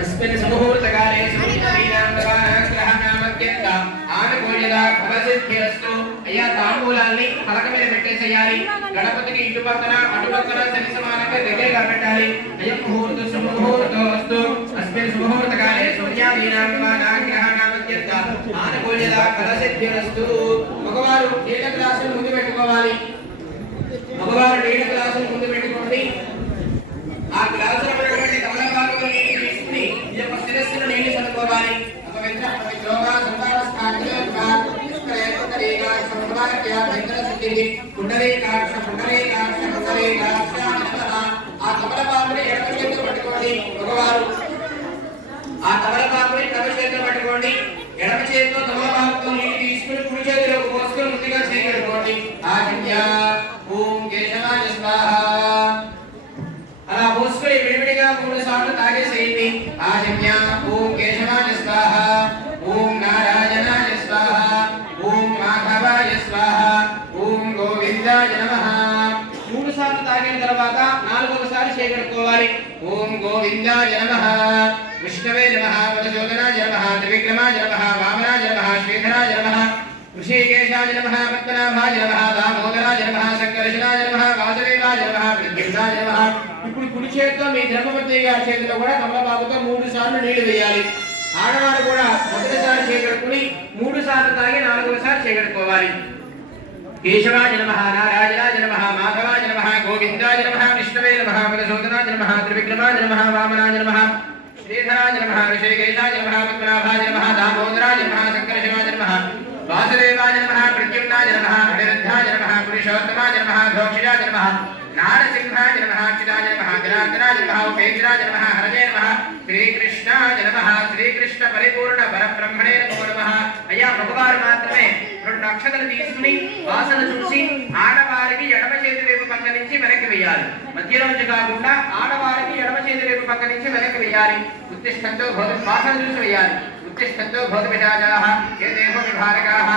अस्मिन् सुमुहूर्तकाले ग्रहणामत्यंत ఆనుకూల్యత ఫలసిద్ధిరస్తు అయ్యా తాంబూలాన్ని పలక మీద పెట్టేసేయాలి. గణపతికి ఇటు పక్కన అటు పక్కన సరి సమానంగా దగ్గరగా పెట్టాలి. అయం ముహూర్త సుముహూర్తో అస్తు అస్మిన్ సుముహూర్తకాలే సూర్యాదీనాం గ్రహణామత్యంత ఆనుకూల్యత ఫలసిద్ధిరస్తు. మగవారు నీళ్ళ గ్లాసులు ముందు పెట్టుకోవాలి. మగవారు నీళ్ళ గ్లాసులు ముందు పెట్టుకోండి. ఆ గ్లాసులో ఉన్నటువంటి తమలపాకులు నీళ్ళు తీసుకుని ఈ యొక్క శిరస్సును నీళ్ళు చదువుకోవాలి. పట్టుకోండి. ఎడమ చేతితో తమలపాకుతో నీళ్ళు తీసుకుని కుడి చేతిలో పోసుకొని ముందుగా చేయగలుగుకోండి. ఓం కేశవాయ స్వాహ అలా పోసుకొని విడివిడిగా 3 సార్లు తాగేసేయండి. ఆజన్య ఓం కేశవాయ స్వాహ, ఓం నారాయణాయ స్వాహ, ఓం మాధవాయ స్వాహ, ఓం గోవిందాయ నమః. 3 సార్లు తాగిన తర్వాత 4వసారి చేయగలుగుకోవాలి. ఓం గోవిందాయ నమః, విష్ణవే నమః, మధుసూదనాయ నమః, త్రివిక్రమాయ నమః, వామనాయ నమః, శ్రీధరాయ నమః, ఋషికేశాయ నమః, పద్మనాభాయ నమః, దామోదరాయ నమః, సంకర్షణాయ నమః, వాసుదేవాయ నమః, ప్రద్యుమ్నాయ నమః. ఇప్పుడు కుడి చేతితో మీ ధర్మపత్ని గారి చేతిలో కూడా తమలపాకుతో 3 సార్లు నీళ్లు వేయాలి. ఆడవారు కూడా మొదటిసారి చేయగలుగుకుని 3 సార్లు తాగి 4వసారి చేయగలుగుకోవాలి. కేశవాయ నమః, నారాయణాయ నమః, మాధవాయ నమః, గోవిందాయ నమః, విష్ణవే నమః, మధుసూదనాయ నమః, త్రివిక్రమాయ నమః, వామనాయ నమః, శ్రీధరాయ నమః, ఋషికేశాయ నమః, పద్మనాభాయ నమః, దామోదరాయ నమః, సంకర్షణాయ నమః, వాసుదేవాయ నమః, ప్రద్యుమ్నాయ నమః, అనిరుద్ధాయ నమః, పురుషోత్తమాయ నమః, ధోక్షిజాయ నమః, నారసింహాయ నమః, అచ్యుతాయ నమః, జనార్దనాయ నమః, ఉపేంద్రాయ నమః, హరజే నమః, శ్రీకృష్ణాయ నమః, శ్రీకృష్ణ పరిపూర్ణ పరబ్రహ్మణే నమో నమః. అయ్యా మగవారు మాత్రమే 2 అక్షతలు తీసుకుని వాసన చూసి ఆడవారికి ఎడమ చేతి వైపు పక్క నుంచి వెనక్కి వేయాలి. మధ్యలోంచి కాకుండా ఆడవారికి ఎడమ చేతి వైపు పక్క నుంచి వెనక్కి వేయాలి. ఉత్తిష్టంతో వాసన చూసి వేయాలి. ఉత్తిష్టంతో భూతపిశాచాః ఏ దేహో విభారకాః